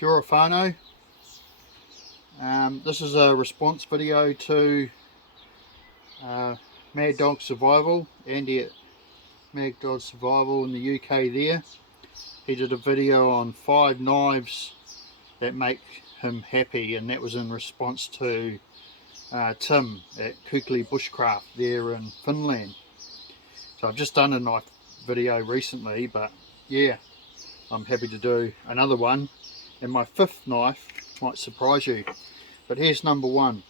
Kia ora whānau. This is a response video to Mad Dog Survival, Andy at Mad Dog Survival in the UK there. He did a video on 5 knives that make him happy, and that was in response to Tim at Kukli Bushcraft there in Finland. So I've just done a knife video recently, but yeah, I'm happy to do another one. And my 5th knife might surprise you, but here's number 1,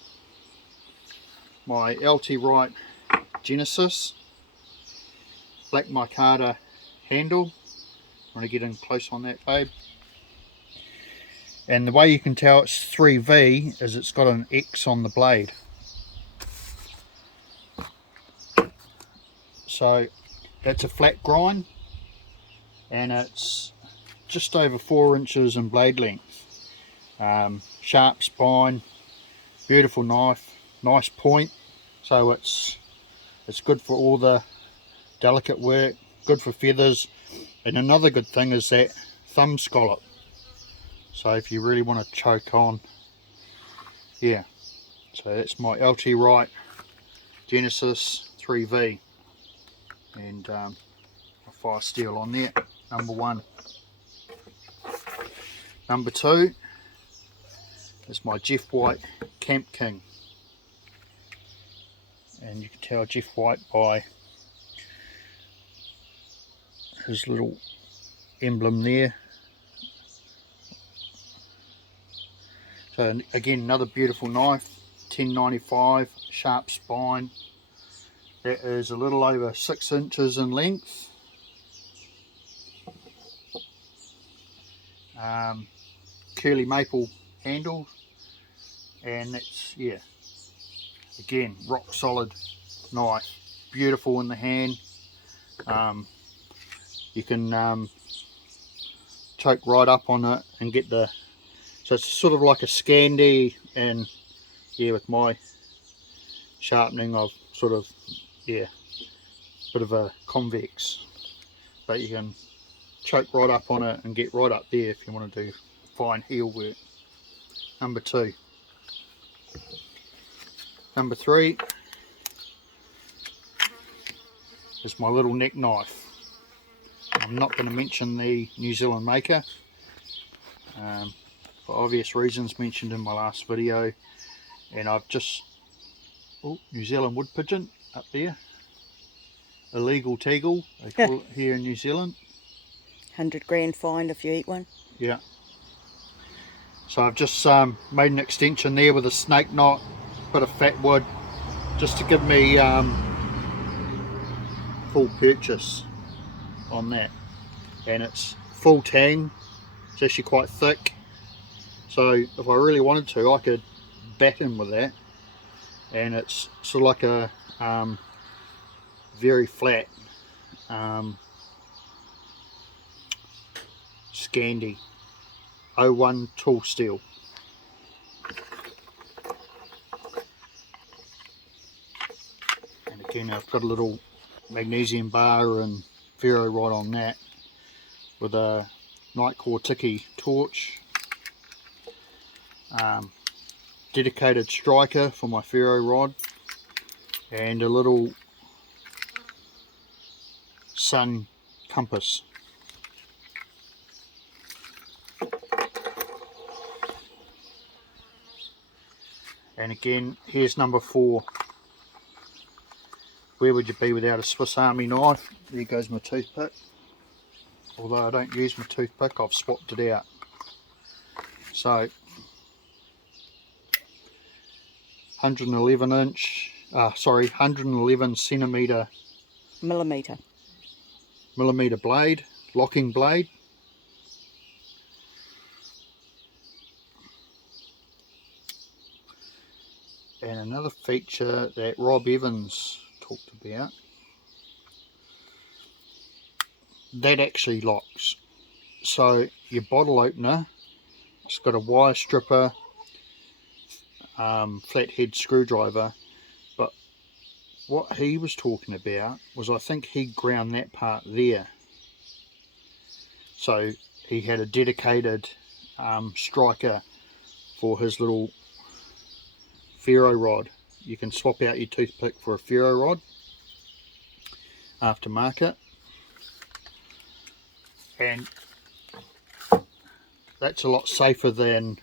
my LT Wright Genesis black micarta handle. I'm going to get in close on that, babe. And the way you can tell it's 3V is it's got an X on the blade. So that's a flat grind, and it's just over 4 inches in blade length. Sharp spine, beautiful knife, nice point. So it's good for all the delicate work, good for feathers. And another good thing is that thumb scallop. So if you really want to choke on, yeah. So that's my LT Wright Genesis 3V, and a fire steel on there, number 1. Number 2 is my Jeff White Camp King, and you can tell Jeff White by his little emblem there. So again, another beautiful knife, 1095, sharp spine. That is a little over 6 inches in length. Curly maple handle, and that's, yeah, again, rock solid knife, beautiful in the hand. You can choke right up on it and get the, so it's sort of like a Scandi, and yeah, with my sharpening I've sort of, yeah, bit of a convex, but you can choke right up on it and get right up there if you want to do fine heel work. Number 2. Number 3 is my little neck knife. I'm not going to mention the New Zealand maker for obvious reasons mentioned in my last video, and I've just, oh, New Zealand wood pigeon up there, illegal teagle they call it here in New Zealand. 100 grand fine if you eat one. Yeah. So I've just made an extension there with a snake knot, bit of fat wood, just to give me full purchase on that. And it's full tang, it's actually quite thick, so if I really wanted to I could bat him with that. And it's sort of like a very flat Scandi 01 tool steel. And again, I've got a little magnesium bar and ferro rod on that, with a Nightcore Tiki torch, dedicated striker for my ferro rod, and a little sun compass. And again, here's number 4. Where would you be without a Swiss Army knife? There goes my toothpick. Although I don't use my toothpick, I've swapped it out. So 111 centimetre millimetre blade, locking blade. And another feature that Rob Evans talked about, that actually locks. So your bottle opener, it's got a wire stripper, flathead screwdriver, but what he was talking about was, I think he ground that part there. So he had a dedicated striker for his little ferro rod. You can swap out your toothpick for a ferro rod aftermarket, and that's a lot safer than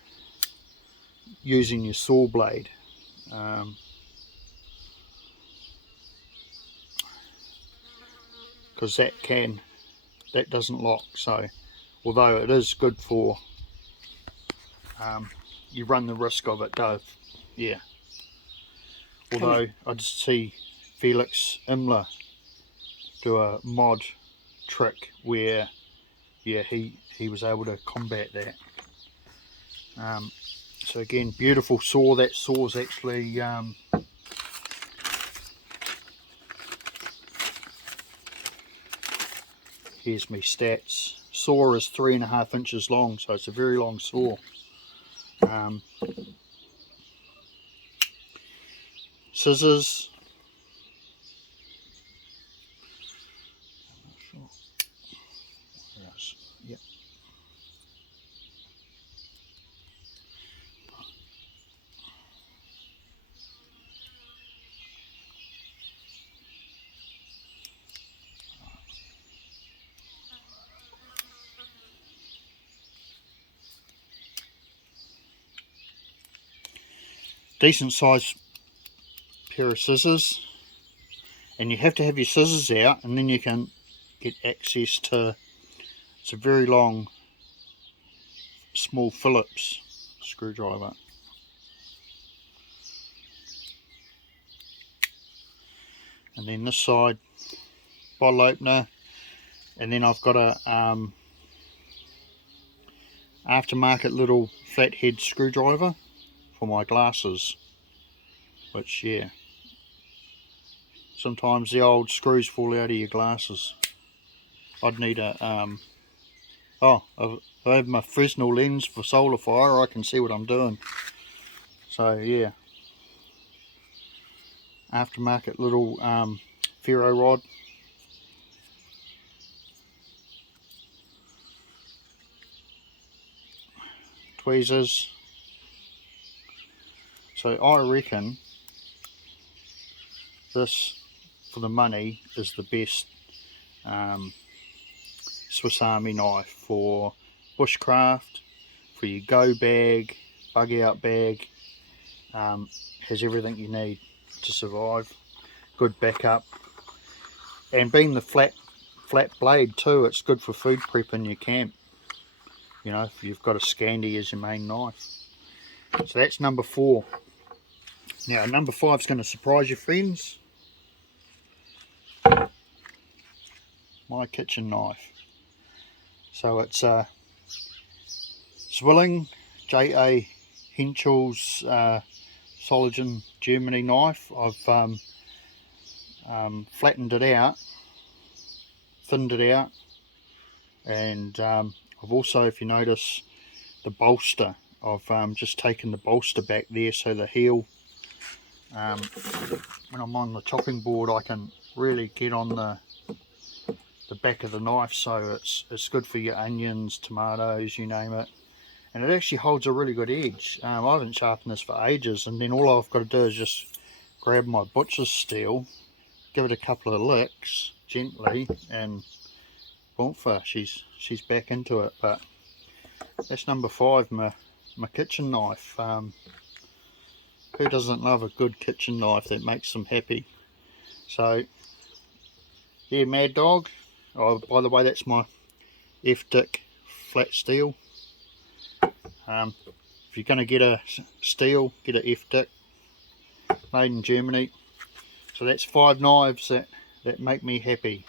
using your saw blade. Because that doesn't lock. So although it is good for, you run the risk of it, yeah. Although I just see Felix Imler do a mod trick where, yeah, he was able to combat that. So again, beautiful saw. That saw's actually here's me stats. Saw is 3.5 inches long, so it's a very long saw. Scissors. Yep. Decent sized pair of scissors, and you have to have your scissors out, and then you can get access to, it's a very long small Phillips screwdriver. And then this side, bottle opener, and then I've got a aftermarket little flathead screwdriver for my glasses, which, yeah, sometimes the old screws fall out of your glasses. I'd need a oh, I have my Fresnel lens for solar fire. I can see what I'm doing. So yeah, aftermarket little ferro rod. Tweezers. So I reckon this, for the money, is the best Swiss Army knife for bushcraft, for your go bag, bug out bag. Has everything you need to survive. Good backup, and being the flat blade too, it's good for food prep in your camp. You know, if you've got a Scandi as your main knife. So that's number 4. Now number 5 is going to surprise your friends. My kitchen knife. So it's a Zwilling J.A. Henchel's Soligen Germany knife. I've flattened it out, thinned it out, and I've also, if you notice, the bolster, I've just taken the bolster back there, so the heel, when I'm on the chopping board, I can really get on the back of the knife. So it's good for your onions, tomatoes, you name it, and it actually holds a really good edge. I haven't sharpened this for ages, and then all I've got to do is just grab my butcher's steel, give it a couple of licks gently, and boomfa, she's back into it. But that's number 5, my kitchen knife. Who doesn't love a good kitchen knife that makes them happy? So yeah, Mad Dog. Oh, by the way, that's my F-Dick flat steel. If you're going to get a steel, get a F-Dick, made in Germany. So that's 5 knives that make me happy.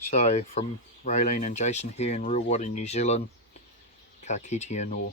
So from Raylene and Jason here in Rurawada, New Zealand, ka kite anō.